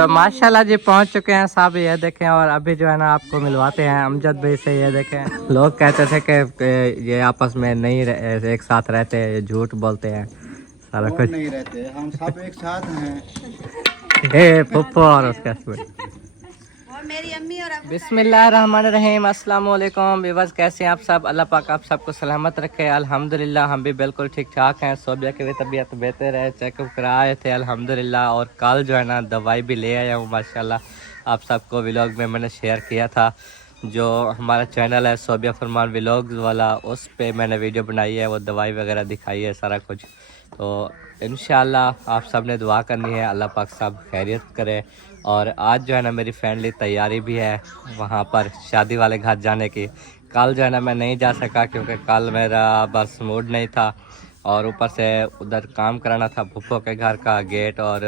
तो माशाल्लाह जी पहुंच चुके हैं साहब, ये देखें। और अभी जो है ना आपको मिलवाते हैं अमजद भाई से। ये देखें, लोग कहते थे कि ये आपस में नहीं एक साथ रहते, ये झूठ बोलते हैं सारा कुछ। नहीं रहते, हम सब एक साथ हैं। हे पप्पू और उसका मेरी अम्मी और बिस्मिल्लाहिर्रहमानिर्रहीम। अस्सलाम वालेकुम व्यूअर्स, कैसे हैं आप सब? अल्लाह पाक आप सबको सलामत रखे। अल्हम्दुलिल्लाह हम भी बिल्कुल ठीक ठाक हैं। सोबिया की भी तबीयत बेहतर है, चेकअप कराए थे अल्हम्दुलिल्लाह। और कल जो है ना दवाई भी ले आया हूँ माशाल्लाह। आप सबको व्लॉग में मैंने शेयर किया था, जो हमारा चैनल है सोबिया फरमान व्लॉग्स वाला, उस पे मैंने वीडियो बनाई है, वो दवाई वगैरह दिखाई है सारा कुछ। तो इंशाल्लाह आप सब ने दुआ करनी है, अल्लाह पाक सब खैरियत करे। और आज जो है ना मेरी फैमिली तैयारी भी है वहाँ पर शादी वाले घर जाने की। कल जो है ना मैं नहीं जा सका क्योंकि कल मेरा बस मूड नहीं था, और ऊपर से उधर काम कराना था फूफो के घर का गेट और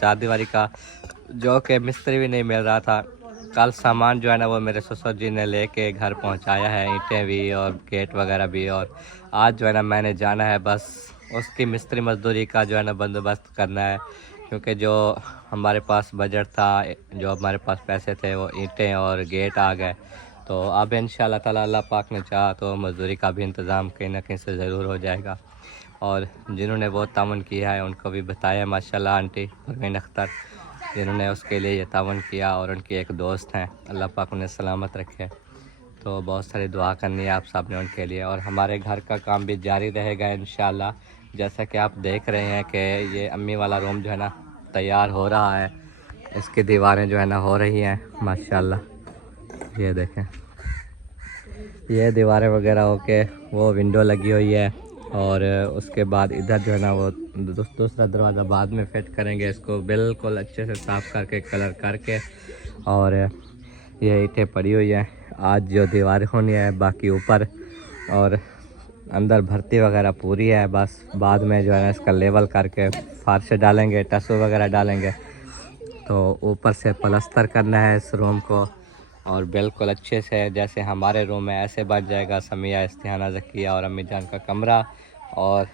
चारदीवारी का, जो कि मिस्त्री भी नहीं मिल रहा था। कल सामान जो है ना वो मेरे ससुर जी ने लेके घर पहुंचाया है, ईंटें भी और गेट वगैरह भी। और आज जो है ना मैंने जाना है, बस उसकी मिस्त्री मजदूरी का जो है ना बंदोबस्त करना है, क्योंकि जो हमारे पास बजट था, जो हमारे पास पैसे थे, वो ईंटें और गेट आ गए। तो अब इंशाल्लाह ताला अल्लाह पाक ने चाहा तो मजदूरी का भी इंतज़ाम कहीं ना कहीं से ज़रूर हो जाएगा। और जिन्होंने वो तावन किया है उनको भी बताया माशाल्लाह, आंटी परवीन अख्तर, जिन्होंने उसके लिए ये तावन किया, और उनकी एक दोस्त हैं, अल्लाह पाक उन्हें सलामत रखे। तो बहुत सारी दुआ करनी है आप सब ने उनके लिए। और हमारे घर का काम भी जारी रहेगा इंशाल्लाह। जैसा कि आप देख रहे हैं कि ये अम्मी वाला रूम जो है ना तैयार हो रहा है, इसकी दीवारें जो है ना हो रही हैं माशाल्लाह। ये देखें, ये दीवारें वगैरह होके वो विंडो लगी हुई है। और उसके बाद इधर जो है ना वो दूसरा दरवाज़ा बाद में फिट करेंगे, इसको बिल्कुल अच्छे से साफ़ करके कलर करके। और ये ईंटें पड़ी हुई हैं, आज जो दीवारें होनी है, बाकी ऊपर और अंदर भर्ती वगैरह पूरी है। बस बाद में जो है ना इसका लेवल करके फर्श डालेंगे, टसू वगैरह डालेंगे। तो ऊपर से प्लास्टर करना है इस रूम को, और बिल्कुल अच्छे से जैसे हमारे रूम में ऐसे बन जाएगा समिया, इस्तिहाना, ज़किया और अम्मी जान का कमरा। और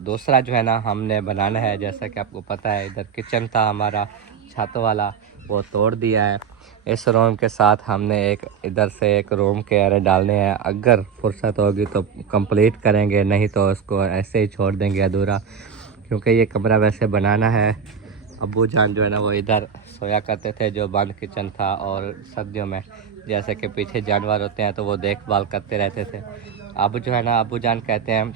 दूसरा जो है ना हमने बनाना है, जैसा कि आपको पता है इधर किचन था हमारा छत वाला, वो तोड़ दिया है। इस रूम के साथ हमने एक इधर से एक रूम के एरे डालने हैं। अगर फुर्सत होगी तो कंप्लीट करेंगे, नहीं तो उसको ऐसे ही छोड़ देंगे अधूरा, क्योंकि ये कमरा वैसे बनाना है। अब्बू जान जो है ना वो इधर सोया करते थे, जो बंद किचन था। और सर्दियों में जैसे कि पीछे जानवर होते हैं तो वो देखभाल करते रहते थे। अब जो है ना अब्बू जान कहते हैं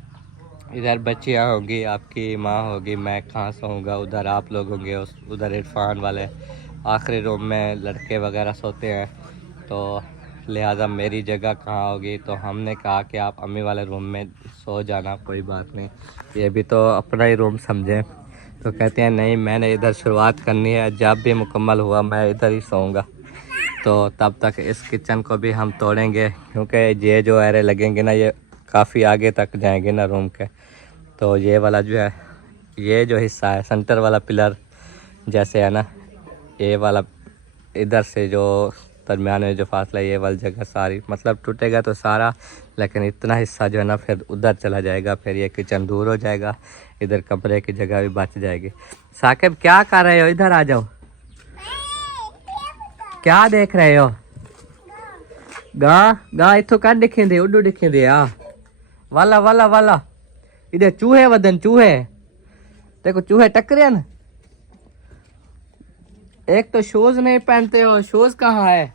इधर बच्चियाँ होंगी, आपकी माँ होगी, मैं कहाँ सोऊंगा, उधर आप लोग होंगे, उधर इरफान वाले आखिरी रूम में लड़के वगैरह सोते हैं, तो लिहाजा मेरी जगह कहाँ होगी। तो हमने कहा कि आप अम्मी वाले रूम में सो जाना, कोई बात नहीं, ये भी तो अपना ही रूम समझें। तो कहते हैं नहीं, मैंने इधर शुरुआत करनी है, जब भी मुकम्मल हुआ मैं इधर ही सोऊंगा। तो तब तक इस किचन को भी हम तोड़ेंगे, क्योंकि ये जो एरे लगेंगे ना ये काफ़ी आगे तक जाएंगे ना रूम के। तो ये वाला जो है, ये जो हिस्सा है सेंटर वाला पिलर जैसे है ना, ये वाला इधर से जो दरमियान में जो फासला है, ये वाली जगह सारी मतलब टूटेगा तो सारा, लेकिन इतना हिस्सा जो है ना फिर उधर चला जाएगा, फिर ये किचन दूर हो जाएगा, इधर कमरे की जगह भी बच जाएगी। साकिब क्या कर रहे हो? इधर आ जाओ। क्या देख रहे हो? गा गा इथों कर दिखे दे, उडू दिखे दे आ वाला वाला वाला। इधर चूहे वदन, चूहे देखो, चूहे टकरे न। एक तो शूज नहीं पहनते हो, शूज कहाँ है?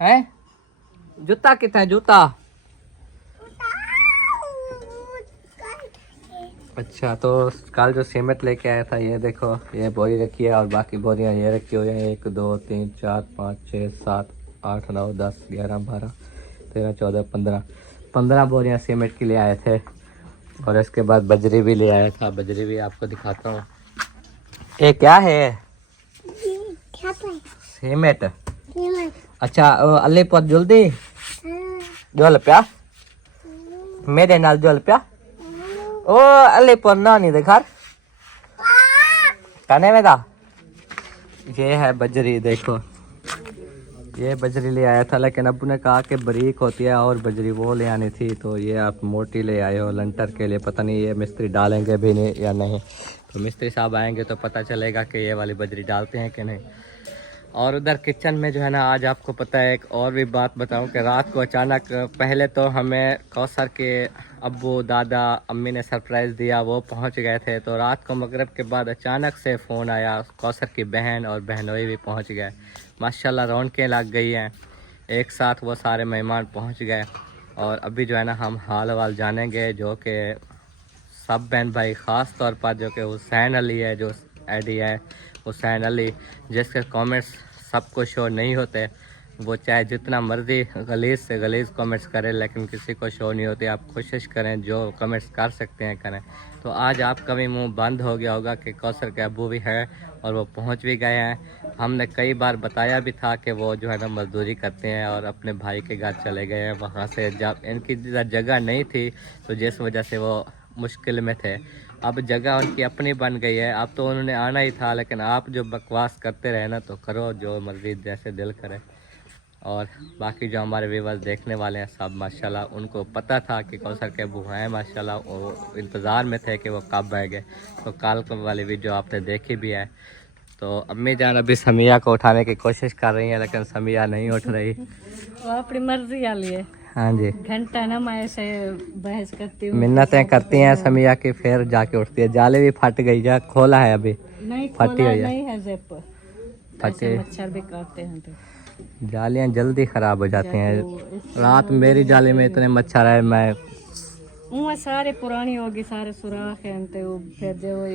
हैं? जूता कितना है? जूता अच्छा। तो कल जो सीमेंट लेके आया था, ये देखो, ये बोरी रखी है, और बाकी बोरियां ये रखी हुई हैं। 1 2 3 4 5 6 7 8 9 10 11 12 13 14 15 बोरियां सीमेंट की ले आए थे। और इसके बाद बजरी भी ले आया था, बजरी भी आपको दिखाता हूँ। ये क्या है? सीमेंट। अच्छा अल्ले पर जल्दी जुल प्या, मेरे नाल जुल प्या। ओ अल्ले पर नानी दे घर कहने में था। ये है बजरी, देखो ये बजरी ले आया था, लेकिन अब्बू ने कहा कि बारीक होती है और बजरी वो ले आनी थी, तो ये आप मोटी ले आए हो लंटर के लिए। पता नहीं ये मिस्त्री डालेंगे भी नहीं या नहीं, तो मिस्त्री साहब आएंगे तो पता चलेगा कि ये वाली बजरी डालते हैं कि नहीं। और उधर किचन में जो है ना, आज आपको पता है एक और भी बात बताऊं कि रात को अचानक, पहले तो हमें कौसर के अब्बू दादा अम्मी ने सरप्राइज़ दिया, वो पहुंच गए थे। तो रात को मगरिब के बाद अचानक से फ़ोन आया, कौसर की बहन और बहनोई भी पहुंच गए। माशाल्लाह रौनकें लग गई हैं, एक साथ वो सारे मेहमान पहुंच गए। और अभी जो है ना हम हाल वाल जानेंगे, जो कि सब बहन भाई, ख़ास तौर पर जो कि हुसैन अली है, जो एडी है हुसैन अली, जिसके कमेंट्स सबको शो नहीं होते, वो चाहे जितना मर्जी गलीज़ से गलीज़ कमेंट्स करें लेकिन किसी को शो नहीं होते। आप कोशिश करें जो कमेंट्स कर सकते हैं करें। तो आज आपका भी मुंह बंद हो गया होगा कि कौसर के अब्बू भी हैं और वो पहुंच भी गए हैं। हमने कई बार बताया भी था कि वो जो है ना मजदूरी करते हैं और अपने भाई के घर चले गए हैं। वहाँ से जब इनकी जगह नहीं थी तो जिस वजह से वो मुश्किल में थे, अब जगह उनकी अपनी बन गई है। अब तो उन्होंने आना ही था, लेकिन आप जो बकवास करते रहे ना, तो करो जो मर्जी जैसे दिल करे। और बाकी जो हमारे व्यूअर्स देखने वाले हैं सब माशाल्लाह, उनको पता था कि कौसर के अब्बू हैं माशाल्लाह, वो इंतज़ार में थे कि वो कब आएंगे। तो कल वाली वीडियो आपने देखी भी है। तो अम्मी जान अभी समिया को उठाने की कोशिश कर रही हैं, लेकिन समिया नहीं उठ रही। वो अपनी मर्जी वाली है। हाँ जी, घंटा ना मैं ऐसे बहस करती हूँ, मिन्नतें करती हैं समिया की, फिर जाके उठती है। जाली भी फट गई है, खोला है अभी, नहीं फटी खोला हुई है। नहीं है जेब पर, फटी ऐसे मच्छर भी काटते हैं तो जालियाँ जल्दी ख़राब हो जाती हैं। जाके रात मेरी जाली में इतने मच्छर आए, मैं वो सारे पुरानी होगी, सारे सुराख हैं तो वो फिर जो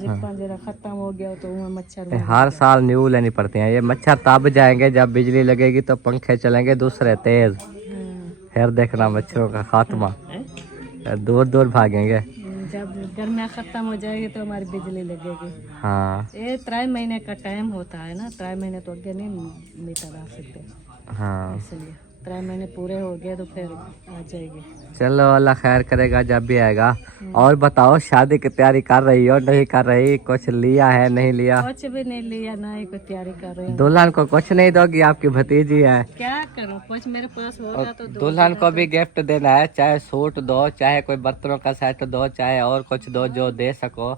जिप्पा जरा खत्म हो गया तो वो मच्छर हो हर साल न्यू लेनी पड़ती हैं। ये मच्छर तब जाएंगे जब बिजली लगेगी तो पंखे चलेंगे दूसरे तेज़, फिर देखना मच्छरों का खात्मा, दूर दूर भागेंगे। जब गर्मियाँ खत्म हो जाएगी तो हमारी बिजली लगेगी। हाँ ये 3 महीने का टाइम होता है ना, 3 महीने तो आगे नहीं मीटर आ सकते, हाँ, इसलिए 3 महीने पूरे हो गए तो फिर आ जाएगी। चलो अल्लाह खैर करेगा जब भी आएगा। और बताओ, शादी की तैयारी कर रही हो नहीं कर रही? कुछ लिया है नहीं लिया? कुछ भी नहीं लिया, ना ही कोई तैयारी कर रही हूँ। दुल्हन को कुछ नहीं दोगी? आपकी भतीजी है। क्या करूँ, कुछ मेरे पास होगा तो दो। दुल्हन को भी गिफ्ट देना है, चाहे सूट दो, चाहे कोई बर्तनों का सेट दो, चाहे और कुछ दो जो दे सको।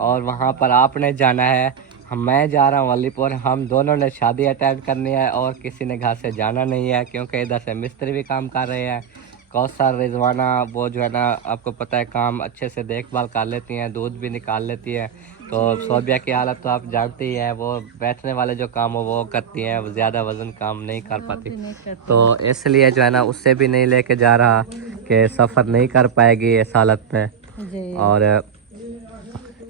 और वहाँ पर आपने जाना है, मैं जा रहा हूँ अलीपुर, हम दोनों ने शादी अटेंड करनी है और किसी ने घर से जाना नहीं है, क्योंकि इधर से मिस्त्री भी काम कर रहे हैं। कौसर रिजवाना वो जो है ना, आपको पता है काम अच्छे से देखभाल कर लेती हैं, दूध भी निकाल लेती है। तो सोबिया की हालत तो आप जानती ही हैं, वो बैठने वाले जो काम हो वो करती हैं, वो ज़्यादा वजन काम नहीं कर पाती। तो इसलिए जो है ना उससे भी नहीं लेके जा रहा कि सफ़र नहीं कर पाएगी इस हालत में, और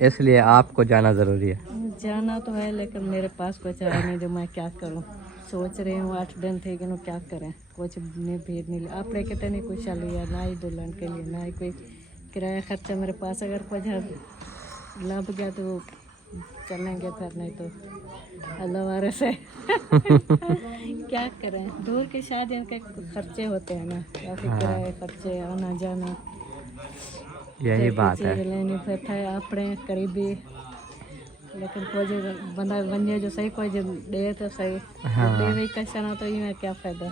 इसलिए आपको जाना ज़रूरी है। जाना तो है, लेकिन मेरे पास कुछ है नहीं, जो मैं क्या करूं। सोच रही हूँ 8 दिन थे कि क्या करें, कुछ नहीं भेज नहीं लिया। आपने कहते नहीं कुछ लिया, ना ही दुल्हन के लिए, ना ही कोई किराया खर्चा मेरे पास। अगर कुछ लग गया तो चलेंगे, फिर नहीं तो अल्लाह वारे से क्या करें। दूर की शादी के खर्चे होते हैं ना, काफ़ी किराए खर्चे, आना जाना, यही बात है। लेनी फिर थे अपने करीबी, लेकिन कोई जो बंदा बन जाए जो सही, कोई जो दे तो सही। हाँ। दे भी कैसा ना तो ये क्या फ़ायदा।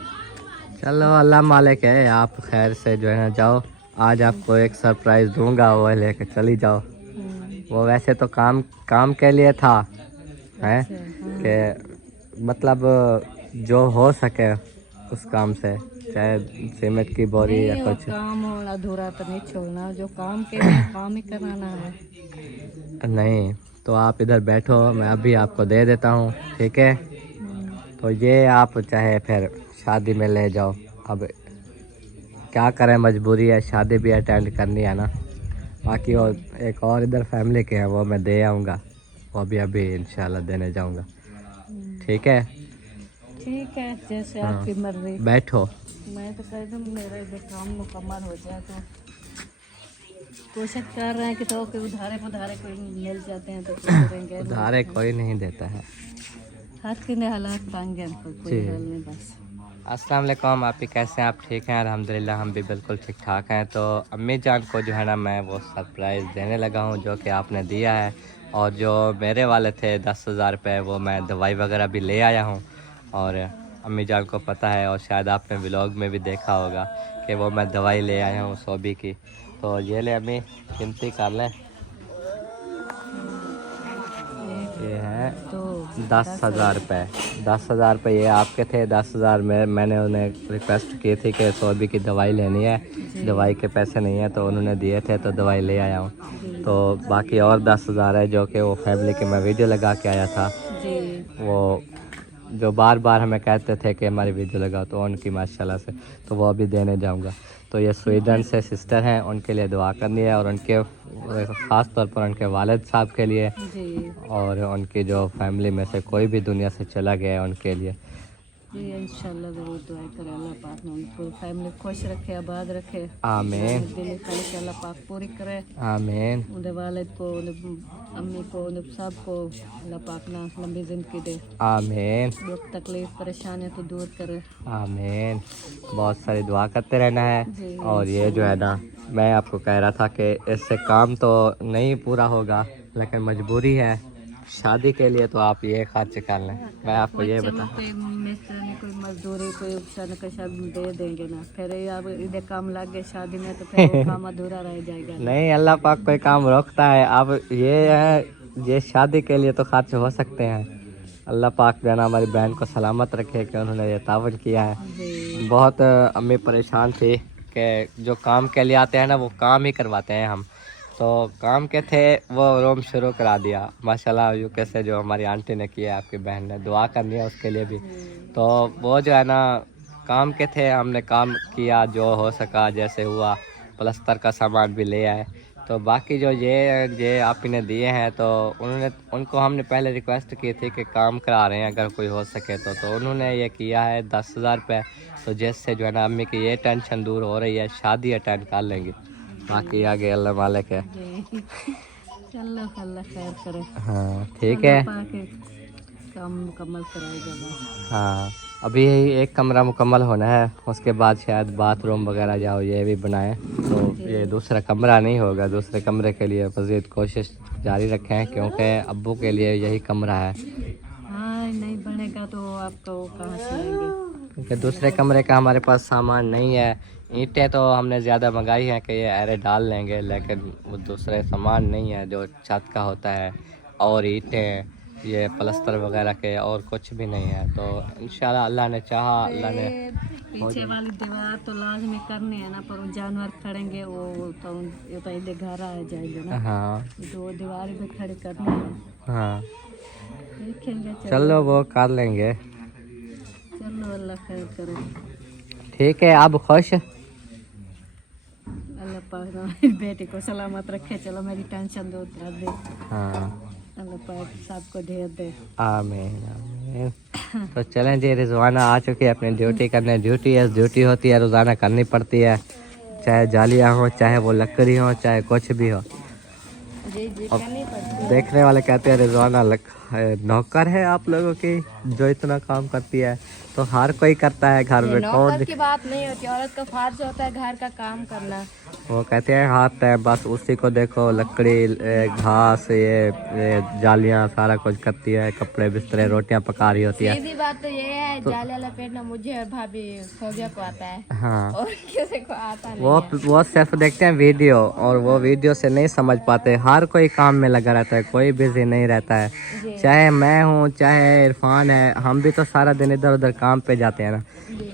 चलो अल्लाह मालिक है, आप खैर से जो है ना जाओ। आज आपको एक सरप्राइज़ दूंगा, वो लेके चली जाओ। वो वैसे तो काम के लिए था, है कि मतलब जो हो सके उस काम से, चाहे सीमेंट की बोरी या नहीं, वो कुछ। काम और अधूरा तो नहीं छोड़ना, जो काम के लिए काम ही कराना है। नहीं तो आप इधर बैठो, मैं अभी आपको दे देता हूँ, ठीक है? तो ये आप चाहे फिर शादी में ले जाओ। अब क्या करें, मजबूरी है, शादी भी अटेंड करनी है ना। बाकी और एक और इधर फैमिली के हैं, वो मैं दे आऊँगा, वो भी अभी इंशाल्लाह देने जाऊँगा, ठीक है? ठीक है, जैसे आपकी मर्जी। बैठो। मैं तो कह दूँ मेरा इधर काम मुकम्मल हो जाए तो कोशिश कर रहे हैं कि तो कोई उधारे कोई मिल जाते हैं तो करेंगे। उधारे कोई नहीं देता है। हाथ के हालात तंग हैं, कोई हल नहीं बस। अस्सलाम वालेकुम, आप ही कैसे हैं? आप ठीक हैं? अल्हम्दुलिल्लाह हम भी बिल्कुल ठीक ठाक हैं। तो अम्मी जान को जो है ना मैं वो सरप्राइज़ देने लगा हूँ जो कि आपने दिया है, और जो मेरे वाले थे 10,000 रुपये, वो मैं दवाई वगैरह भी ले आया हूँ। और अम्मी जान को पता है, और शायद आपने व्लॉग में भी देखा होगा कि वो मैं दवाई ले आया हूँ सोबी की। तो ये ले अम्मी, गिनती कर लें। ये है तो 10,000 रुपये। 10,000 रुपये ये आपके थे। 10,000 में मैंने उन्हें रिक्वेस्ट की थी कि सोबी की दवाई लेनी है, दवाई के पैसे नहीं है, तो उन्होंने दिए थे तो दवाई ले आया हूँ। तो बाकी और 10,000 है जो कि वो फैमिली की मैं वीडियो लगा के आया था, जी वो जो बार बार हमें कहते थे कि हमारी वीडियो लगाओ, तो उनकी माशाल्लाह से तो वो अभी देने जाऊंगा। तो ये स्वीडन से सिस्टर हैं, उनके लिए दुआ करनी है, और उनके ख़ास तौर पर उनके वालिद साहब के लिए, जी और उनकी जो फैमिली में से कोई भी दुनिया से चला गया है उनके लिए। जी इंशाल्लाह ज़रूर दुआ करें, अल्लाह पाक ने उनको फैमिली खुश रखे, आबाद रखे, आमीन दिल ख्वाहिश के अल्लाह पाक पूरी करे। आमीन उनके वालिद को, उनके अम्मी को, उनके सब को अल्लाह पाक ना लंबी ज़िंदगी दे, आमीन दुख तकलीफ परेशानियाँ तो दूर करे। आमीन। बहुत सारी दुआ करते रहना है। जी और ये जो है ना, मैं आपको कह रहा था कि इससे काम तो नहीं पूरा होगा, लेकिन मजबूरी है शादी के लिए, तो आप ये खर्च कर लें। मैं आपको ये बता, कोई मिस्त्री कोई मजदूरी कोई सन का सब दे देंगे ना, फिर अब इधर काम लग गए शादी में तो फिर वो काम अधूरा रह जाएगा। नहीं, अल्लाह पाक कोई काम रोकता है। अब ये है, ये शादी के लिए तो खर्च हो सकते हैं। अल्लाह पाक जो है ना हमारी बहन को सलामत रखे कि उन्होंने ये तावन किया है। जी बहुत अम्मी परेशान थी कि जो काम के लिए आते हैं ना वो काम ही करवाते हैं हम, तो काम के थे वो रूम शुरू करा दिया माशाल्लाह। यूके से जो हमारी आंटी ने किया, आपकी बहन ने दुआ करनी है उसके लिए भी। तो वो जो है ना काम के थे, हमने काम किया जो हो सका, जैसे हुआ प्लस्तर का सामान भी ले आए। तो बाकी जो ये आप इन्हें दिए हैं, तो उनको हमने पहले रिक्वेस्ट की थी कि काम करा रहे हैं अगर कोई हो सके तो उन्होंने ये किया है 10,000 रुपये। तो जिससे जो है ना अम्मी की ये टेंशन दूर हो रही है, शादी अटेंड कर लेंगी। बाकी आगे अल्लाह मालिक है। जी चलो अल्लाह खैर करे। हाँ ठीक है। पाक काम मुकम्मल कराएगा बस। हाँ अभी एक कमरा मुकम्मल होना है, उसके बाद शायद बाथरूम वगैरह जाओ ये भी बनाएं। तो ये दूसरा कमरा नहीं होगा, दूसरे कमरे के लिए मज़ीद कोशिश जारी रखें, क्योंकि अब्बू के लिए यही कमरा है। हाँ नहीं बनेगा तो आपको कहाँ से आएंगे, क्योंकि दूसरे कमरे का हमारे पास सामान नहीं है। ईंटें तो हमने ज़्यादा मंगाई हैं कि ये अरे डाल लेंगे, लेकिन वो दूसरे सामान नहीं है जो छत का होता है, और ईंटें ये प्लस्तर वगैरह के और कुछ भी नहीं है। तो इंशाल्लाह अल्लाह ने चाहा, अल्लाह ने। पीछे वाली दीवार तो लाजमी करनी है ना, पर वो जानवर खड़ेंगे वो तो इधर घर आ जाएंगे ना। हाँ दो दीवार भी खड़ी करनी है। हाँ देखेंगे चलो वो कर लेंगे। चलो अल्लाह खैर करे। ठीक है, अब खुश? अल्लाह पाक मेरी बेटी को सलामत रखे, चलो मेरी टेंशन दूर कर दे। हाँ अल्लाह पाक सबको ढेर दे। आमीन आमीन। तो चलें जी, रिजवाना आ चुकी है अपनी ड्यूटी करने। ड्यूटी होती है, रोज़ाना करनी पड़ती है, चाहे जालियाँ हो, चाहे वो लकड़ी हो, चाहे कुछ भी हो। जी जी करनी पड़ती है। देखने वाले कहते हैं रिजवाना नौकर है आप लोगों की जो इतना काम करती है, तो हर कोई करता है घर में। कौन की बात नहीं होती, औरत का फर्ज होता है घर का काम करना। वो कहते हैं हाथ है बस उसी को देखो, लकड़ी घास ये जालियाँ सारा कुछ करती है, कपड़े बिस्तरे रोटियां पका रही होती है। सीधी बात तो ये है, जाले लपेटना मुझे और भाभी सोबिया को आता है हाँ और किसी को आता नहीं। वो सिर्फ देखते हैं वीडियो, और वो वीडियो से नहीं समझ पाते। हर कोई काम में लगा रहता है, कोई बिजी नहीं रहता है। चाहे मैं हूँ, चाहे इरफान है, हम भी तो सारा दिन इधर उधर काम पे जाते हैं ना।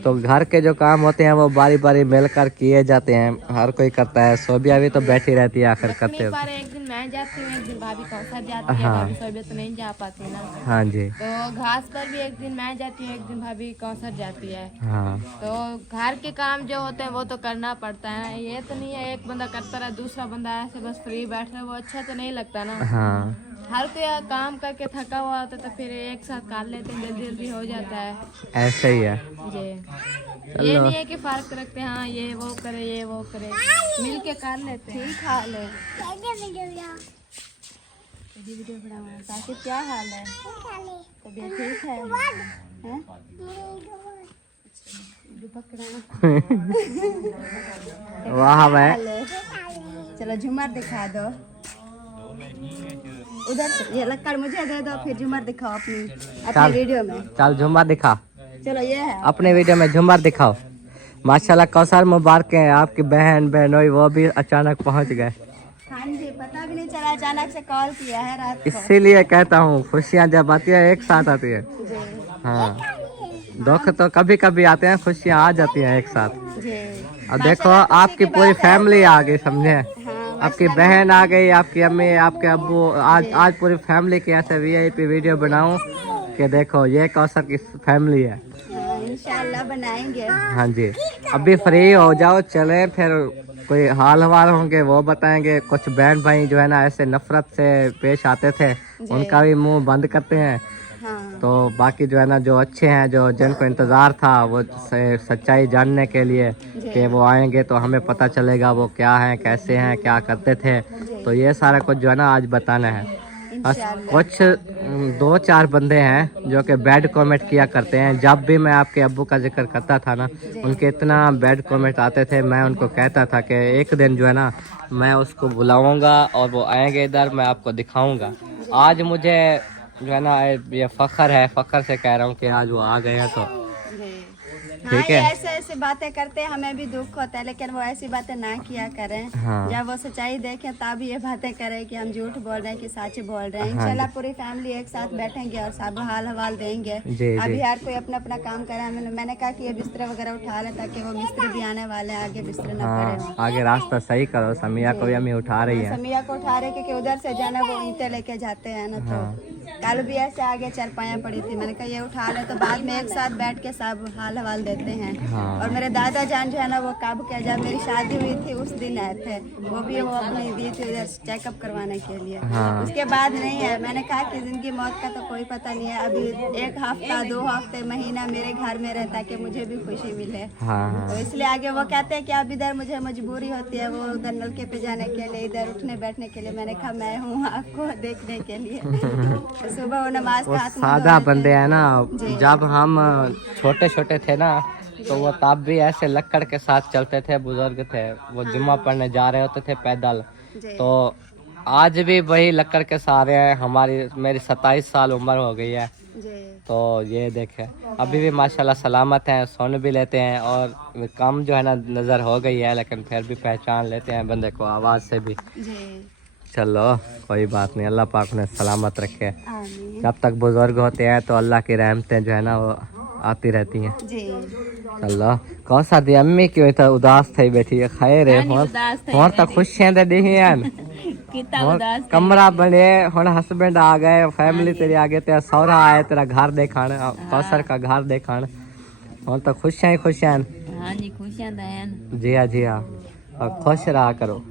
तो घर के जो काम होते हैं वो बारी बारी मिलकर किए जाते हैं, हर कोई करता है। सोबिया भी तो बैठी रहती है आखिर करते हो। एक दिन मैं जाती हूँ, एक दिन भाभी कौसर जाती है, भाभी सोबिया तो नहीं जा पाती ना। हाँ जी। तो घास पर भी एक दिन मैं जाती हूँ, एक दिन भाभी कौसर जाती है। हाँ तो घर के काम जो होते हैं वो तो करना पड़ता है। ये तो नहीं है एक बंदा करता रहा, दूसरा बंदा ऐसे बस फ्री बैठ रहा है, वो अच्छा तो नहीं लगता ना। हाँ हर कोई काम करके थका हुआ होता है तो फिर एक साथ कर लेते हैं, जल्दी जल्दी हो जाता है। ऐसे ही है। जी ये नहीं है कि फर्क रखते हाँ ये वो करे ये वो करे, मिल के कर लेते हैं। ठीक हाल है। वीडियो बना ताकि क्या हाल है? तबीयत ठीक है? हैं? वाह मैं चलो झूमर दिखा दो उधर से, ये लक्कड़ मुझे दे दो, फिर झूमर दिखाओ अपनी वीडियो में। चल झुमर दिखा, चलो ये है अपने वीडियो में झुमर दिखाओ। माशाल्लाह कौसर मुबारक है, आपकी बहन बहनोई वो भी अचानक पहुंच गए। हाँ जी, पता भी नहीं चला अचानक से कॉल किया है रात को। इसीलिए कहता हूँ खुशियाँ जब आती है एक साथ आती है। हाँ, दुख तो कभी कभी आते हैं, खुशियाँ आ जाती हैं एक साथ। अब देखो आपकी पूरी फैमिली आ गई, समझे? आपकी बहन आ गई, आपकी अम्मी, आपके अब्बू, आज पूरी फैमिली की ऐसे VIP वीडियो बनाऊं कि देखो ये कौसर की फैमिली है। इंशाल्लाह बनाएंगे। हाँ जी, अभी फ्री हो जाओ, चले फिर कोई हाल हवाल होंगे वो बताएंगे। कुछ बहन भाई जो है ना ऐसे नफरत से पेश आते थे, उनका भी मुंह बंद करते हैं। तो बाकी जो है ना जो अच्छे हैं, जो जिनको इंतज़ार था वो सच्चाई जानने के लिए कि वो आएंगे तो हमें पता चलेगा वो क्या हैं, कैसे हैं, क्या करते थे। तो ये सारा कुछ जो है ना आज बताना है। बस कुछ 2-4 बंदे हैं जो कि बैड कमेंट किया करते हैं। जब भी मैं आपके अब्बू का जिक्र करता था ना, उनके इतना बैड कमेंट आते थे। मैं उनको कहता था कि एक दिन जो है ना मैं उसको बुलाऊंगा और वो आएंगे इधर, मैं आपको दिखाऊंगा। आज मुझे जो है ना ये फ़ख्र से कह रहा हूँ कि आज वो आ गए हैं। तो ठीक है, ऐसे ऐसे बातें करते हैं, हमें भी दुख होता है, लेकिन वो ऐसी बातें ना किया करें। हाँ। जब वो सच्चाई देखें तब ये बातें करें कि हम झूठ बोल रहे हैं कि सच बोल रहे हैं। इंशाल्लाह पूरी फैमिली एक साथ बैठेंगे और सब हाल हवाल देंगे। जी, अभी जी। हर कोई अपना अपना काम करे। मैंने कहा कि ये बिस्तर वगैरह उठा ले ताकि वो मिस्त्री भी आने वाले हैं, आगे बिस्तर न पड़े हाँ, आगे रास्ता सही करो। समिया को भी हमें उठा रही है। समिया को उठा रहे क्योंकि उधर से जाना वो ईंटें लेके जाते हैं ना। तो कल भी ऐसे आगे चारपाइयाँ पड़ी थी, मैंने कहा ये उठा ले, तो बाद में एक साथ बैठ के सब हाल हवाल देते हैं। हाँ। और मेरे दादा जान जो है ना वो कब के जब मेरी शादी हुई थी उस दिन आए थे, वो भी वो अपनी दी थी उधर चेकअप करवाने के लिए। हाँ। उसके बाद नहीं है। मैंने कहा कि जिंदगी मौत का तो कोई पता नहीं है। अभी 1 हफ्ता 2 हफ्ते महीना मेरे घर में रहता कि मुझे भी खुशी मिले। हाँ, तो इसलिए आगे वो कहते हैं कि अब इधर मुझे मजबूरी होती है वो उधर नलके पे जाने के लिए, इधर उठने बैठने के लिए। मैंने कहा मैं हूँ आपको देखने के लिए। तो सुबह वो नमाज वो का हाथ सादा बंदे हैं ना। जब हम छोटे छोटे थे ना तो वो तब भी ऐसे लक्कड़ के साथ चलते थे, बुजुर्ग थे, वो जुम्मा पढ़ने जा रहे होते थे पैदल। तो आज भी वही लक्कड़ के सहारे हैं। मेरी 27 साल उम्र हो गई है। तो ये देखे अभी भी माशाल्लाह सलामत हैं, सुन भी लेते हैं और कम जो है ना नज़र हो गई है, लेकिन फिर भी पहचान लेते हैं बंदे को आवाज़ से भी। चलो कोई बात नहीं, अल्लाह पाक ने सलामत रखे। जब तक बुजुर्ग होते हैं तो अल्लाह की रहमतें जो है ना वो आती रहती हैं। चलो कौन सा दी अम्मी क्यों इतना उदास थी बैठी है? खैर है और तो खुशियां दे दी हैं। कमरा बने हुन, हस्बैंड आ गए, फैमिली तेरी आ गई, तेरा सौरा आया, तेरा घर देखण, कौसर का घर देखण, और तो खुशियां ही खुशियां। हाँ जी, खुशियाँ जी हाँ, जी हाँ, और खुश रहा करो।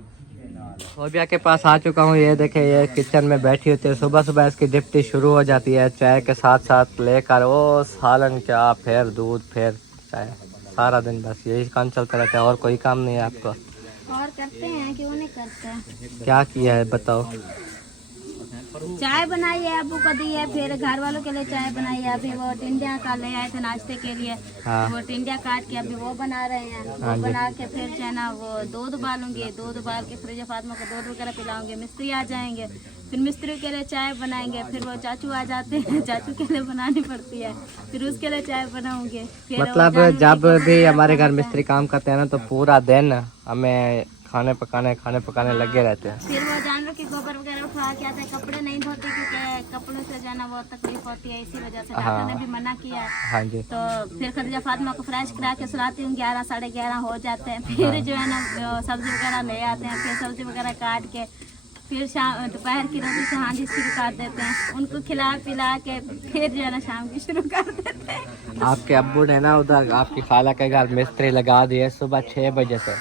फोबिया के पास आ चुका हूँ। ये देखे ये किचन में बैठी होती है, सुबह सुबह इसकी डिप्टी शुरू हो जाती है चाय के साथ साथ लेकर वो सालन क्या, फिर दूध, फिर चाय, सारा दिन बस यही काम चलता रहता है। और कोई काम नहीं है आपको? और करते हैं, क्यों नहीं करते। क्या किया है बताओ? चाय बनाई है, अबू को दी है, फिर घर वालों के लिए चाय बनाई है। अभी वो टिंडिया का ले आए थे नाश्ते के लिए। हाँ। वो टिंडिया काट के अभी वो बना रहे हैं। वो बना के फिर जो है ना वो दूध उबालूंगी, दूध उबाल के फिर फातिमा को दूध वगैरह पिलाऊंगे। मिस्त्री आ जाएंगे, फिर मिस्त्री के लिए चाय बनाएंगे। फिर वो चाचू आ जाते हैं, चाचू के लिए बनानी पड़ती है, फिर उसके लिए चाय बनाऊंगी। मतलब जब भी हमारे घर मिस्त्री काम करते हैं ना तो पूरा दिन हमें खाने पकाने लगे रहते हैं। फिर वो जानवर के गोबर वगैरह उठा के आते हैं। कपड़े नहीं धोते क्योंकि कपड़ों से जो है ना वो तकलीफ होती है, इसी वजह से डॉक्टर ने भी मना किया है। हाँ जी। तो फिर खदीजा फातिमा को फ्रेश करा के सुलाती हूँ, 11 साढ़े 11 हो जाते हैं। फिर जो है ना सब्जी वगैरह ले आते हैं, फिर सब्जी वगैरह काट के फिर शाम दोपहर की रोटी सहानी शुरू कर देते हैं। उनको खिला पिला के फिर जो है ना शाम की शुरू कर देते हैं। आपके अब्बू ने ना उधर आपकी खाला के घर मिस्त्री लगा दिए सुबह 6 बजे से,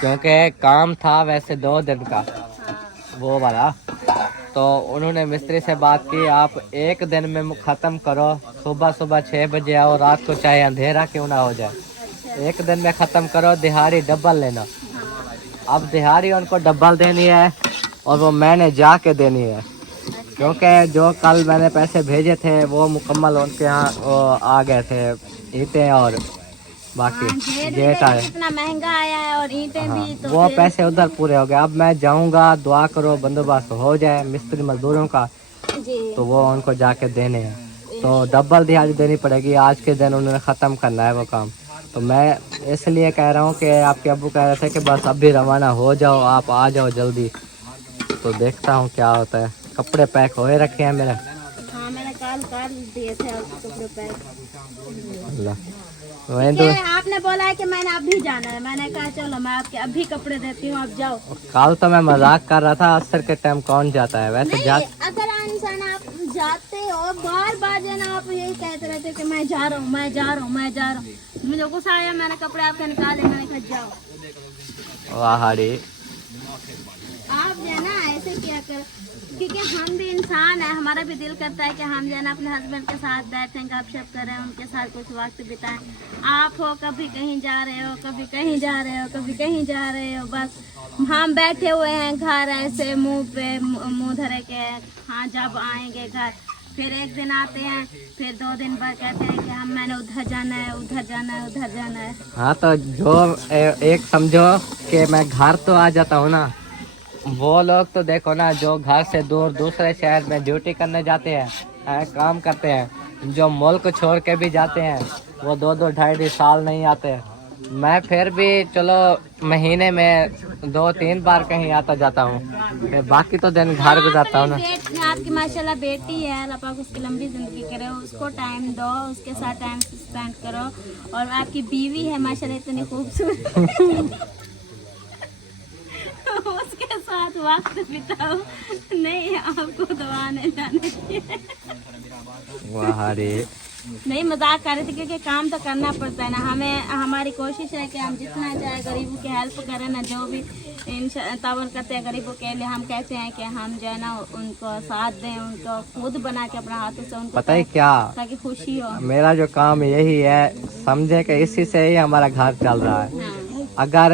क्योंकि काम था वैसे 2 दिन का वो वाला। तो उन्होंने मिस्त्री से बात की, आप 1 दिन में ख़त्म करो, सुबह 6 बजे आओ, रात को चाहे अंधेरा क्यों ना हो जाए, 1 दिन में ख़त्म करो, दिहाड़ी डबल लेना। अब दिहाड़ी उनको डबल देनी है और वो मैंने जाके देनी है, क्योंकि जो कल मैंने पैसे भेजे थे वो मुकम्मल उनके यहाँ आ गए थे, ईंटें और बाकी गेट आए। इतना महंगा आया है और ईंटें भी, तो वो पैसे उधर पूरे हो गए। अब मैं जाऊंगा, दुआ करो बंदोबस्त हो जाए मिस्त्री मजदूरों का, तो वो उनको जाके देने हैं, तो डबल दिहाड़ी देनी पड़ेगी। आज के दिन उन्होंने ख़त्म करना है वो काम। तो मैं इसलिए कह रहा हूँ कि आपके अब्बू कह रहे थे कि बस अभी रवाना हो जाओ, आप आ जाओ जल्दी। तो देखता हूँ क्या होता है। कपड़े पैक होए रखे हैं मेरे। हाँ मैंने काल दिए थे आपको कपड़े पैक। अल्लाह, वहीं तो आपने बोला है कि मैंने अभी जाना है, मैंने कहा चलो मैं आपके अभी कपड़े देती हूँ, आप जाओ। कल तो मैं मजाक कर रहा था, असर के टाइम कौन जाता है वैसे जा। अगर इंसान आप जाते हो बार बार जो ना आप यही कहते रहते कि मैं जा रहा हूँ, मैं जा रहा हूँ, मैं जा रहा हूँ। मुझे गुस्सा आया, मैंने कपड़े आपके निकाले, मैंने कहा जाओ। वाहड़ी, आप जो है ना ऐसे किया कर, क्योंकि हम भी इंसान है, हमारा भी दिल करता है कि हम जो है ना अपने हस्बैंड के साथ बैठें, गपशप करें, उनके साथ कुछ वक्त बिताएं। आप हो कभी कहीं जा रहे हो, कभी कहीं जा रहे हो, कभी कहीं जा रहे हो, बस हम बैठे हुए हैं घर ऐसे मुंह पे मुंह धरे के। हाँ जब आएंगे घर, फिर एक दिन आते हैं, फिर 2 दिन बाद कहते हैं कि हम मैंने उधर जाना है, उधर जाना है, उधर जाना है। हाँ तो जो एक समझो कि मैं घर तो आ जाता हूँ ना, वो लोग तो देखो ना जो घर से दूर दूसरे शहर में ड्यूटी करने जाते हैं, काम करते हैं, जो मुल्क छोड़ के भी जाते हैं, वो 2-2 2.5 साल नहीं आते। मैं फिर भी चलो महीने में 2-3 बार कहीं आता जाता हूँ, फिर बाकी तो दिन घर गुजारता हूँ ना। आपकी माशाल्लाह बेटी है, अल्लाह पाक उसकी लंबी जिंदगी करे, उसको टाइम दो, उसके साथ टाइम स्पेंड करो। और आपकी बीवी है माशाल्लाह इतनी खूबसूरत उसके साथ वक्त बिताओ, नहीं आपको दवाने जाने की। वाह रे, नहीं मजाक कर रही थी, क्योंकि काम तो करना पड़ता है ना हमें। हमारी कोशिश है कि हम जितना चाहे गरीबों की हेल्प करें ना, जो भी तावन करते हैं गरीबों के लिए, हम कहते हैं कि हम जो है ना उनको साथ दें, उनको खुद बना के अपना हाथों से उनको पता है क्या, ताकि खुशी हो। मेरा जो काम यही है, समझे कि इसी से ही हमारा घर चल रहा है। हाँ। अगर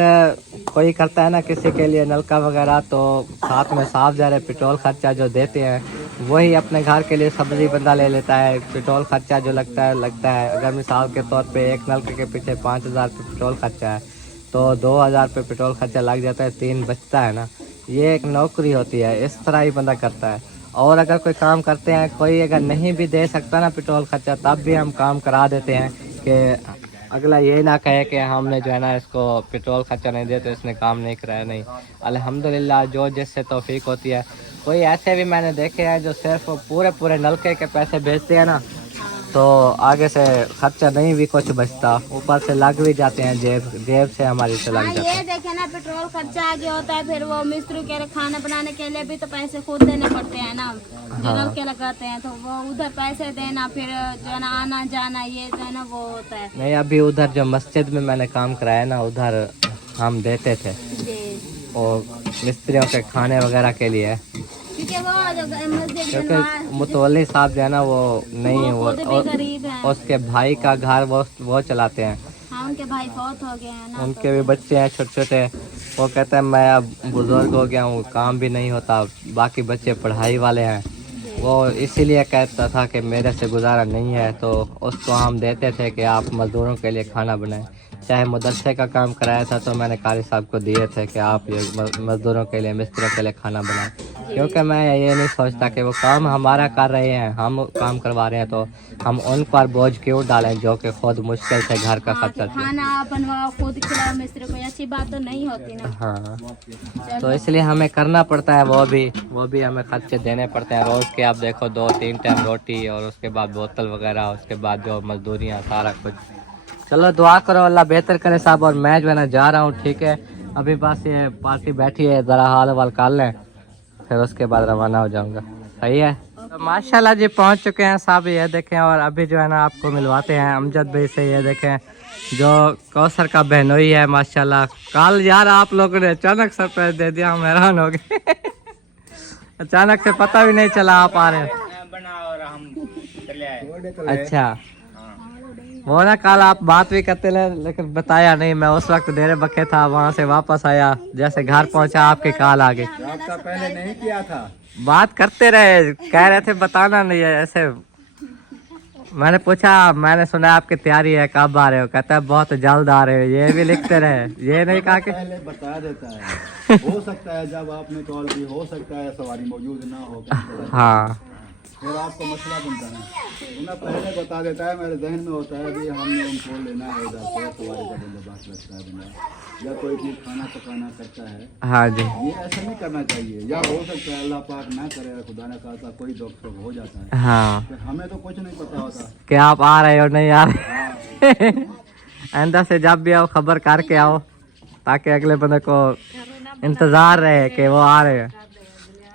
कोई करता है ना किसी के लिए नलका वगैरह, तो साथ में साफ जा रहे पेट्रोल खर्चा जो देते हैं, वही अपने घर के लिए सब्जी बंदा ले लेता है। पेट्रोल खर्चा जो लगता है। अगर मिसाल के तौर पे एक नलके के पीछे 5,000 रुपये पेट्रोल खर्चा है, तो 2,000 रुपये पेट्रोल खर्चा लग जाता है, 3 बचता है ना। ये एक नौकरी होती है, इस तरह ही बंदा करता है। और अगर कोई काम करते हैं, कोई अगर नहीं भी दे सकता ना पेट्रोल खर्चा, तब भी हम काम करा देते हैं कि अगला ये ना कहे कि हमने जो है ना इसको पेट्रोल खर्चा नहीं दिया तो इसने काम नहीं कराया। नहीं, अल्हम्दुलिल्लाह जो जिससे तौफीक होती है। कोई ऐसे भी मैंने देखे हैं जो सिर्फ पूरे नलके के पैसे भेजते हैं ना, तो आगे से खर्चा नहीं भी कुछ बचता, ऊपर से लग भी जाते हैं, जेब से हमारी से लग जाते हैं। ये देखे ना पेट्रोल खर्चा आगे होता है, फिर वो मिस्त्री के लिए खाना बनाने के लिए भी तो पैसे खुद देने पड़ते हैं ना, जो नलके लगाते हैं, तो वो उधर पैसे देना, फिर जो है ना आना जाना, ये जो है ना वो होता है। नहीं, अभी उधर जो मस्जिद में मैंने काम कराया ना, उधर हम देते थे और मिस्त्रियों के खाने वगैरह के लिए, क्योंकि वो जो मस्जिद क्योंकि मुतवल्ली साहब जो है ना वो नहीं, वो गरीब है, उसके भाई का घर वो चलाते हैं। हाँ उनके भाई बहुत हो गए हैं ना, उनके भी बच्चे हैं छोटे छोटे। वो कहते हैं मैं अब बुजुर्ग हो गया हूँ, काम भी नहीं होता, बाकी बच्चे पढ़ाई वाले हैं। वो इसीलिए कहता था कि मेरे से गुजारा नहीं है, तो उसको हम देते थे कि आप मज़दूरों के लिए खाना बनाएं। चाहे मदरसे का काम कराया था तो मैंने कारी साहब को दिए थे कि आप ये मज़दूरों के लिए, मिस्त्रियों के लिए खाना बनाएं, क्योंकि मैं ये नहीं सोचता कि वो काम हमारा कर रहे हैं, हम काम करवा रहे हैं, तो हम उन पर बोझ क्यों डालें जो कि खुद मुश्किल से घर का खर्चा। खाना बनवाओ, खुद खिलाओ मिस्त्री को, अच्छी बात तो नहीं होती ना। हाँ, तो इसलिए हमें करना पड़ता है, वो भी हमें खर्चे देने पड़ते हैं रोज़ के। आप देखो 2-3 टाइम रोटी, और उसके बाद बोतल वगैरह, उसके बाद जो मजदूरियाँ, सारा कुछ। चलो दुआ करो अल्लाह बेहतर करे साहब। और मैं जो है ना जा रहा हूँ, ठीक है, अभी बस ये पार्टी बैठी है, ज़रा हाल वाल कर लें, फिर उसके बाद रवाना हो जाऊँगा। सही है, तो माशाल्लाह जी पहुँच चुके हैं साहब, ये देखें। और अभी जो है ना आपको मिलवाते हैं अमजद भाई से। ये देखें जो कौसर का बहनोई है माशाल्लाह। कल यार आप लोगों ने अचानक सरप्राइज दे दिया, हम हैरान हो गए अचानक से पता भी नहीं चला आप आ रहे हैं। अच्छा, वो ना कल आप बात भी करते रहे, लेकिन बताया नहीं। मैं उस वक्त डेरे बखे था, वहाँ से वापस आया, जैसे घर पहुँचा आपकी कॉल आ गई। आपका पहले नहीं किया था, बात करते रहे, कह रहे थे बताना नहीं है ऐसे। मैंने पूछा, मैंने सुना आपकी तैयारी है, कब आ रहे हो? कहता है बहुत जल्द आ रहे हो। ये भी लिखते रहे, ये नहीं कहा कि पहले बता देता है। हो सकता है जब आपने कॉल की, हो सकता है सवारी मौजूद ना हो। हाँ फिर आपको मसला बनता है ना, पहले बता देता है, मेरे जहन में होता है कि हमने उनको लेना है इधर से, सवारी का बंदोबस्त लगता है बंदा, या कोई चीज़ खाना पकाना करता है। हाँ जी, ये ऐसा नहीं करना चाहिए, या हो सकता है अल्लाह पाक ना करे, खुदा ना खासा कोई दुख हो जाता है, हाँ फिर हमें तो कुछ नहीं पता होता। कि आप आ रहे हो नहीं आ रहे। आइंदा से जब भी आओ खबर करके आओ, ताकि अगले बंदे को इंतजार रहे कि वो आ रहे हैं।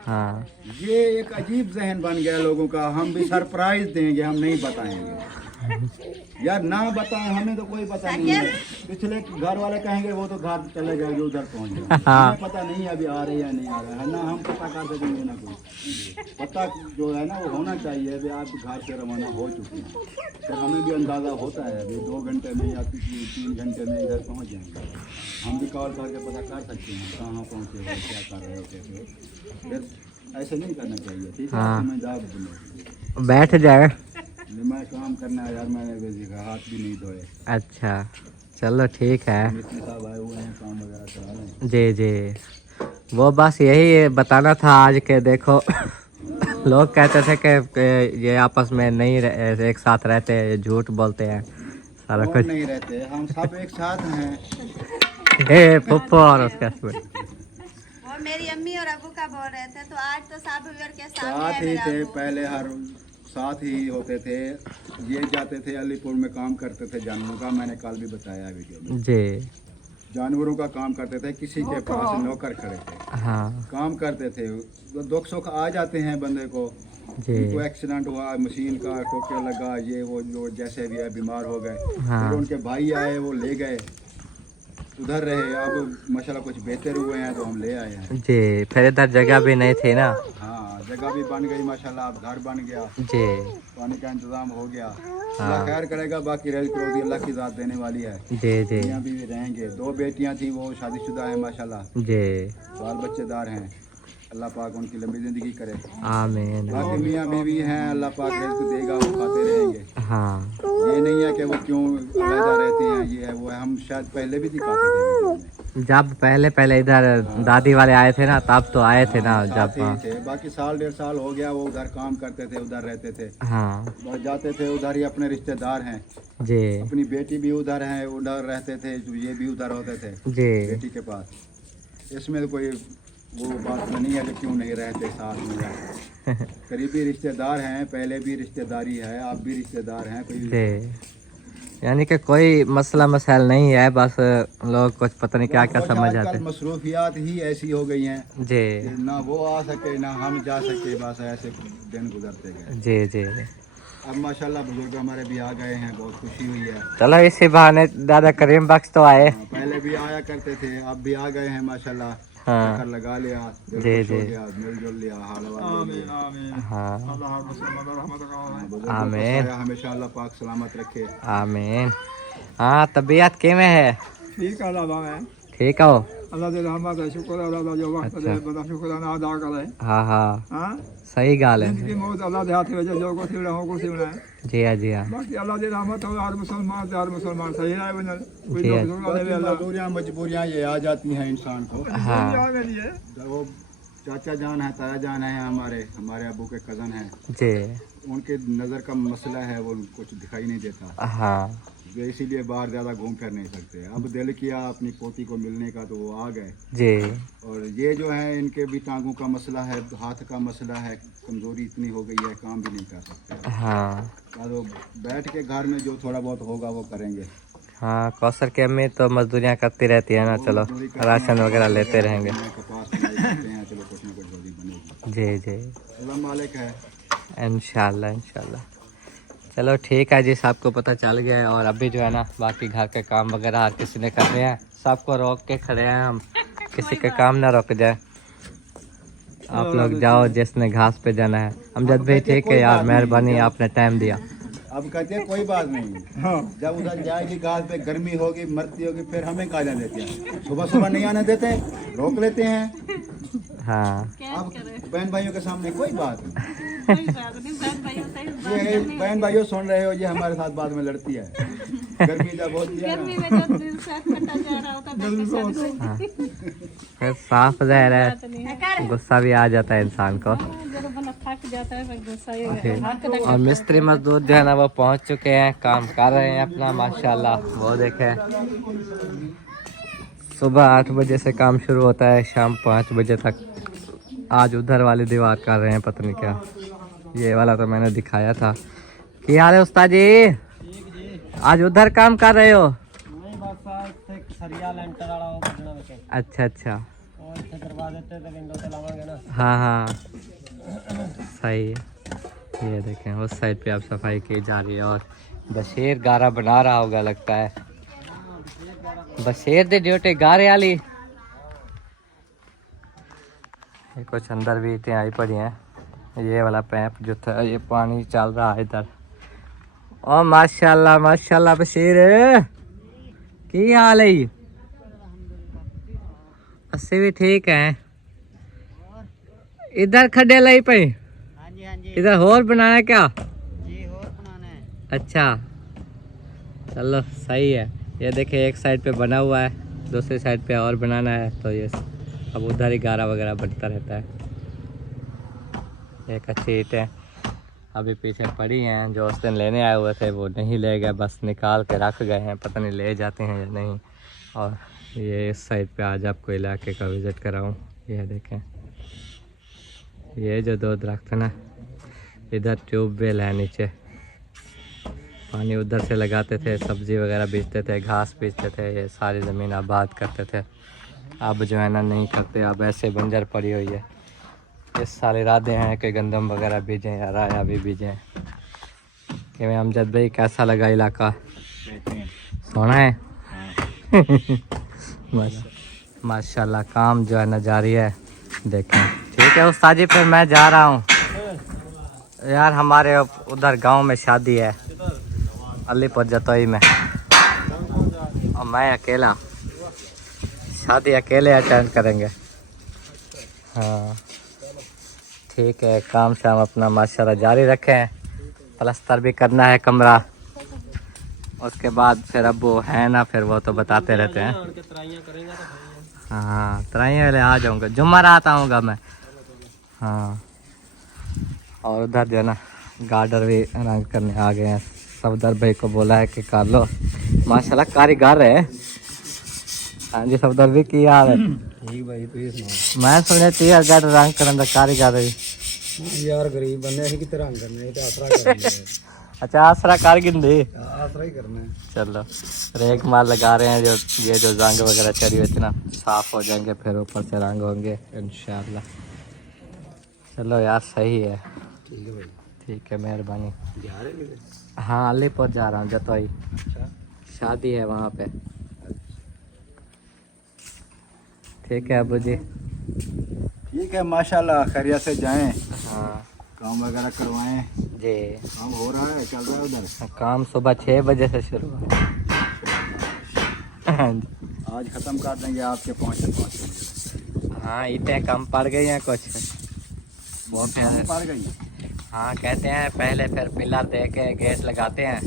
हाँ ये एक अजीब जहन बन गया लोगों का, हम भी सरप्राइज देंगे, हम नहीं बताएंगे। यार ना बताएं, हमें तो कोई पता नहीं है। पिछले घर वाले कहेंगे वो तो घर चले जाएंगे, उधर पहुंच जाएंगे, हमें पता नहीं है अभी आ रहे या नहीं आ रहे है ना, हम पता कर सकेंगे ना कुछ। पता जो है ना वो होना चाहिए, अभी आप घर से रवाना हो चुके हैं, तो हमें भी अंदाज़ा होता है अभी 2 घंटे में या 3 घंटे में इधर पहुँच जाएंगे। हम भी कॉल करके पता कर सकते हैं कहाँ पहुँचे हो, क्या कर रहे हो, कैसे। फिर ऐसे नहीं करना चाहिए, ठीक है। हाँ। मैं जवाब दूँगा, बैठ जाए। मैं काम करना है यार, मैंने हाथ भी नहीं धोए। अच्छा चलो ठीक है। मिस्त्री साहब आए हुए हैं, काम वगैरह करा रहे हैं। जी जी, वो बस यही बताना था आज के देखो लोग कहते थे कि ये आपस में नहीं एक साथ रहते, ये झूठ बोलते हैं सारा कौन कुछ। नहीं रहते, हम सब एक साथ हैं। हे पप्पू और उसके हस्बैंड वो मेरी अम्मी और अबू का बोल रहे थे, तो आज तो सब व्यूअर के साथ सामने है ही मेरा थे, अबू। पहले हर साथ ही होते थे। ये जाते थे अलीपुर में, काम करते थे जानवरों का, मैंने कल भी बताया वीडियो में। जी जानवरों का काम करते थे, किसी के पास नौकर खड़े थे, हाँ काम करते थे। तो दुख सुख आ जाते हैं बंदे को, जी उनको एक्सीडेंट हुआ, मशीन का टोके लगा, ये वो जो जैसे भी है बीमार हो गए। हाँ। फिर उनके भाई आए, वो ले गए, उधर रहे। अब माशाल्लाह कुछ बेहतर हुए हैं तो हम ले आए हैं। जी, फिर इधर जगह भी नहीं थी ना। हाँ, जगह भी बन गई माशाल्लाह, अब घर बन गया, जी पानी का इंतजाम हो गया। हाँ। अल्लाह खैर करेगा, बाकी रज़्क़ रोज़ी अल्लाह की ज़ात देने वाली है। जी जी मियाँ बीवी रहेंगे, 2 बेटियां थी, वो शादीशुदा हैं माशाल्लाह, जी, बाल बच्चेदार हैं। अल्लाह पाक उनकी लंबी ज़िंदगी करे। आमीन। बाकी मियाँ बीवी हैं, अल्लाह पाक रिज़्क़ देगा, वो खाते रहेंगे। हाँ ये नहीं है कि वो क्यों अलग रहते हैं, ये है वो है। हम शायद पहले भी दिखाते थे वीडियो में। जब पहले इधर दादी वाले आए थे ना, तब तो आए थे ना साथ जब। ही थे। बाकी 1.5 साल हो गया, वो उधर काम करते थे, उधर रहते थे, हाँ बस जाते थे उधर ही। अपने रिश्तेदार हैं, जी अपनी बेटी भी उधर है, उधर रहते थे, तो ये भी उधर होते थे जी बेटी के पास। इसमें तो कोई वो बात नहीं है कि क्यों नहीं रहते साथ में। करीबी रिश्तेदार हैं, पहले भी रिश्तेदारी है, आप भी रिश्तेदार हैं। कोई जी, यानी कि कोई मसला मसाइल नहीं है, बस लोग कुछ पता नहीं क्या क्या कुछ समझ आजकल आते। मसरूफियात ही ऐसी हो गई हैं जी कि ना वो आ सके ना हम जा सके, बस ऐसे दिन गुजरते गए। जी जी, अब माशाल्लाह बुजुर्ग हमारे भी आ गए हैं, बहुत खुशी हुई है। चलो इसी बहाने दादा करीम बख्श तो आए। हाँ, पहले भी आया करते थे, अब भी आ गए हैं माशाल्लाह। हाँ। चक्कर लगा लिया, दिल जी, खुश हो जी। गया, मिलजुल लिया, हाल हवाल ले लिया। हाँ बुजुर्गों को आमीन। सहारा हमेशा अल्लाह पाक सलामत रखे। आमीन। हाँ तबीयत किमें है? ठीक है अल्लाह में ठीक हो? अल्लाह दे रहमत है, शुक्र है अल्लाह दा जो वक्त दे बड़ा शुक्राना अदा करे। हाँ हाँ हां सही गाल है। जिंदगी मौत अल्लाह दे हाथ में जो को सिवड़ा हो को सिवड़ा है। जी हाँ जी हाँ बाकी अल्लाह दे रहमत हो, हर मुसलमान सही है बनल कोई जी, लोग जोड़ा दे अल्लाह मजबूरियाँ मजबूरियाँ ये आ जाती हैं इंसान को। हाँ दुनिया में लिए वो चाचा जान है, ताया जान है, हमारे अबू के कज़न हैं, जी उनके नज़र का मसला है, वो कुछ दिखाई नहीं देता, हाँ वे इसीलिए बाहर ज़्यादा घूम फिर नहीं सकते। अब दिल किया अपनी पोती को मिलने का तो वो आ गए। जी और ये जो है इनके भी टांगों का मसला है, हाथ का मसला है, कमज़ोरी इतनी हो गई है, काम भी नहीं कर सकते। हाँ तो बैठ के घर में जो थोड़ा बहुत होगा वो करेंगे। हाँ, कौसर की अम्मी तो मजदूरियाँ करती रहती है ना, चलो राशन वगैरह लेते रहेंगे। कपास बुनाई करते हैं, चलो कुछ ना कुछ रोजी बनेगी। जी जी अल्लाह मालिक है। इंशाल्लाह इंशाल्लाह। चलो ठीक है जी, सबको पता चल गया है। और अभी जो है ना बाकी घर के काम वगैरह हर किसी ने करने हैं, सबको रोक के खड़े हैं हम, किसी का काम ना रुक जाए। आप लोग जाओ जिसने घास पे जाना है। अमजद भाई ठीक है यार, मेहरबानी आपने टाइम दिया। अब कहते हैं कोई बात नहीं, जब उधर जाएगी घास पे, गर्मी होगी, मरती होगी, फिर हमें कहा जाने देते हैं। सुबह सुबह नहीं आने देते, रोक लेते हैं। हाँ अब बहन भाइयों के सामने कोई बात नहीं। ये बहन भाइयों सुन रहे हो, ये हमारे साथ बाद में लड़ती है। गर्मी का बहुत दिया गर्मी में जो दिल साथ कटा जा रहा होता है फिर साफ ज़ाहिर है गुस्सा भी आ जाता है इंसान को। जब बंदा थक जाता है फिर गुस्सा ही आता है। और मिस्त्री मजदूर जो है ना वो पहुंच चुके हैं, काम कर रहे हैं अपना माशाल्लाह। वो देखें सुबह 8 बजे से काम शुरू होता है, शाम 5 बजे तक। आज उधर वाली दीवार कर रहे हैं, पता नहीं क्या। ये वाला तो मैंने दिखाया था। क्या हाल है उस्ताद जी? आज उधर काम कर रहे हो? अच्छा अच्छा, हाँ हाँ सही है। ये देखें उस साइड पे अब सफाई की जा रही है और बशीर गारा बना रहा होगा लगता है। बशीर दी ड्यूटी गारे वाली। ये कुछ अंदर भी इतनी आई पड़ी हैं। ये वाला पैप जो था, ये पानी चल रहा है इधर। ओ माशाल्लाह माशाल्लाह बशीर की हाल है? अस्सी भी ठीक है। इधर खड्डे लाई पे इधर होर बनाना क्या? अच्छा चलो सही है। ये देखिए एक साइड पे बना हुआ है, दूसरी साइड पे और बनाना है, तो ये अब उधर ही गारा वगैरह बनता रहता है। एक अच्छी ईंटें अभी पीछे पड़ी हैं, जो उस दिन लेने आए हुए थे वो नहीं ले गए, बस निकाल के रख गए हैं, पता नहीं ले जाते हैं या नहीं। और ये इस साइड पे आज आपको इलाके का विज़िट कराऊं। ये देखें ये जो 2 दरख्त है ना, इधर ट्यूबवेल है, नीचे पानी उधर से लगाते थे, सब्ज़ी वगैरह बेचते थे, घास बेचते थे, ये सारी ज़मीन आबाद करते थे। अब जो है ना नहीं करते, अब ऐसे बंजर पड़ी हुई है। इस साल इरादे हैं कि गंदम वगैरह बीजें या राया भी बीजें। कि मैं अमजद भाई कैसा लगा इलाका? सोना है। माशाल्लाह काम जो है ना जारी है। देखें ठीक है उस्ताद जी, फिर मैं जा रहा हूँ यार। हमारे उधर गांव में शादी है अलीपुर जतोई में, और मैं अकेला, शादी अकेले अटेंड करेंगे। हाँ ठीक है, काम शाम अपना माशाल्लाह जारी रखें। प्लस्तर भी करना है कमरा, उसके बाद फिर अब वो है ना, फिर वो तो बताते रहते हैं। हाँ तराई वाले आ जाऊँगा, जुम्मा रात आऊँगा मैं। हाँ और उधर जो है ना गार्डर भी रंग करने आ गए हैं। सफदर भाई को बोला है कि कर लो, माशाल्लाह कारीगर है। हाँ जी सफदर भी की हाल है? ठीक भाई तू सुना। मैं सुने 30,000 रंग करने का कारीगर है यार गरीब बंदे हैं कि तरह करने है, तो आसरा करना है। अच्छा आसरा कारगिर दे, आसरा ही करना है। चलो रेक मार लगा रहे हैं। जो ये जो जंग वगैरह चढ़ी हुई थी ना, साफ हो जाएंगे, फिर ऊपर से रंग होंगे इंशाल्लाह। चलो यार सही है। ठीक है भाई, ठीक है मेहरबानी। जा रहे हैं? हाँ अलीपुर जा रहा हूँ जतोई, अच्छा शादी है वहाँ पे। ठीक है अबू जी। ठीक है माशाल्लाह, खैरियत से जाएं, हाँ काम वगैरह करवाएं। जी काम हो रहा है, चल रहा है उधर। काम सुबह 6 बजे से शुरू है। हाँ जी। आज ख़त्म कर देंगे आपके 5 हाँ ईंटें कम पड़ गई हैं कुछ, वो फिर पड़ गई। हाँ कहते हैं पहले फिर पिलर दे के गेट लगाते हैं,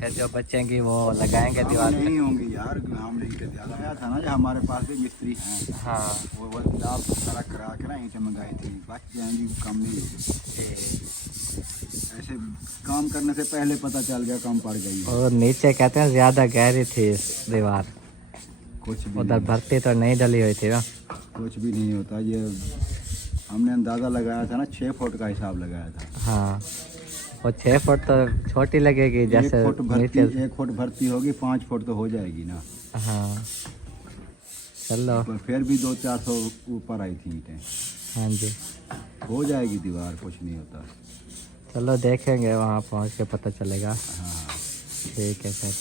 फिर जो बचेंगी वो लगाएंगे दीवार पे। नहीं होंगी यार, हम नहीं कहते। आया था ना जो हमारे पास भी मिस्त्री हैं, हाँ वो आप सारा करा के ना ईंटें मंगाई थी, बच जाएंगी, कम नहीं होगी। ऐसे काम करने से पहले पता चल गया कम पड़ गई है। और नीचे कहते हैं ज़्यादा गहरी थी दीवार, कुछ भी उधर नहीं, भर्ती तो नहीं डली हुई थी ना। कुछ भी नहीं होता। ये हमने अंदाज़ा लगाया था ना, 6 फुट का हिसाब लगाया था। हाँ वो 6 फुट तो छोटी लगेगी, जैसे 1 फुट भर्ती, नीचे। 1 फुट भर्ती होगी, 5 फुट तो हो जाएगी ना। हाँ चलो पर फिर भी 200-400 ऊपर आई थी ईंटें। हाँ जी हो जाएगी दीवार, कुछ नहीं होता। चलो देखेंगे, वहाँ पहुँच के पता चलेगा। हाँ ठीक है फिर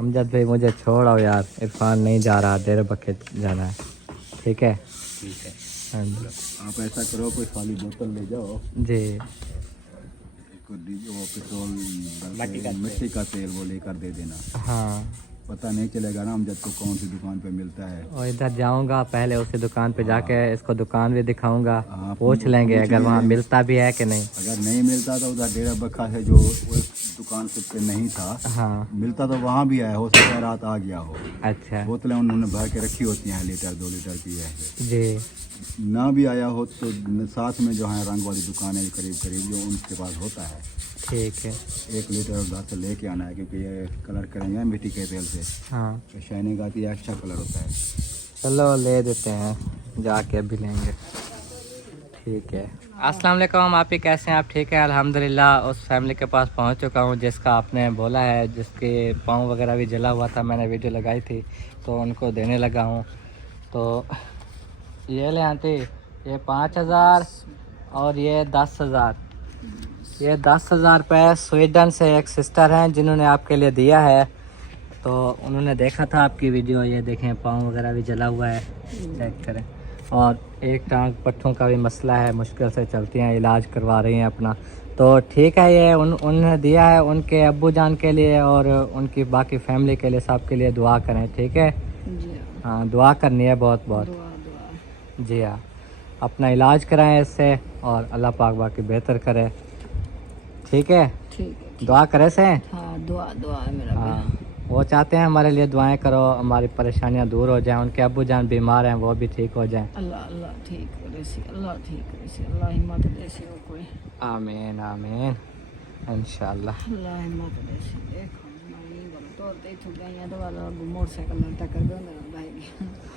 अमजद भाई मुझे छोड़ आओ यार, इरफान नहीं जा रहा, देर बके जाना है। ठीक है ठीक है, हाँ जी आप ऐसा करो, कोई खाली बोतल ले जाओ, जी। इसको दीजिए, वो पेट्रोल मिट्टी का तेल वो लेकर दे देना। हाँ पता नहीं चलेगा ना अमजद को कौन सी दुकान पे मिलता है। और इधर जाऊंगा पहले उसी दुकान पे जाके इसको दुकान भी दिखाऊंगा, हाँ, पूछ लेंगे पूछ अगर वहाँ लेंगे। मिलता भी है कि नहीं। अगर नहीं मिलता तो उधर डेरा बखा है जो वो दुकान पे नहीं था, हाँ मिलता तो वहाँ भी आया हो सकता है, रात आ गया हो। अच्छा बोतलें उन्होंने भर के रखी होती हैं, लीटर 2 लीटर की है। जी ना भी आया हो तो साथ में जो है रंग वाली दुकान है करीब करीब जो उनके पास होता है, ठीक है। 1 लीटर उधर से लेके आना है क्योंकि ये कलर करेंगे मिट्टी के तेल से, हाँ तो शाइनिंग आती है, अच्छा कलर होता है। चलो ले देते हैं, जाके अभी लेंगे। ठीक है। अस्सलाम वालेकुम, आप ही कैसे हैं? आप ठीक है? अल्हम्दुलिल्लाह उस फैमिली के पास पहुंच चुका हूं जिसका आपने बोला है, जिसके पाँव वगैरह भी जला हुआ था, मैंने वीडियो लगाई थी तो उनको देने लगा हूं। तो ये ले आंटी, ये 5000 और ये 10,000। ये 10,000 रुपये स्वीडन से एक सिस्टर हैं जिन्होंने आपके लिए दिया है। तो उन्होंने देखा था आपकी वीडियो, ये देखें पाँव वगैरह भी जला हुआ है, चेक करें। और एक टांग पट्टों का भी मसला है, मुश्किल से चलती हैं, इलाज करवा रही हैं अपना। तो ठीक है, ये उन्होंने दिया है उनके अब्बू जान के लिए और उनकी बाकी फैमिली के लिए, सब के लिए दुआ करें, ठीक है? हाँ दुआ करनी है बहुत बहुत। जी हाँ, अपना इलाज कराएं इससे और अल्लाह पाक बाकी बेहतर करे, ठीक है? ठीक है। दुआ करे से। हाँ दुआ है मेरा। हाँ वो चाहते हैं हमारे लिए दुआएं करो, हमारी परेशानियां दूर हो जाएं, उनके अब्बू जान बीमार हैं वो भी ठीक हो जाएं। अल्लाह ठीक करे सी, अल्लाह ठीक करे सी, अल्लाह हिम्मत दे सी वो कोई। आमीन आमीन इंशाल्लाह। अल्लाह हिम्मत दे सी। देखो मैं नहीं बोल तो ते छुप गई है तो वाला मोटरसाइकिल में टक्कर दो मेरा भाई।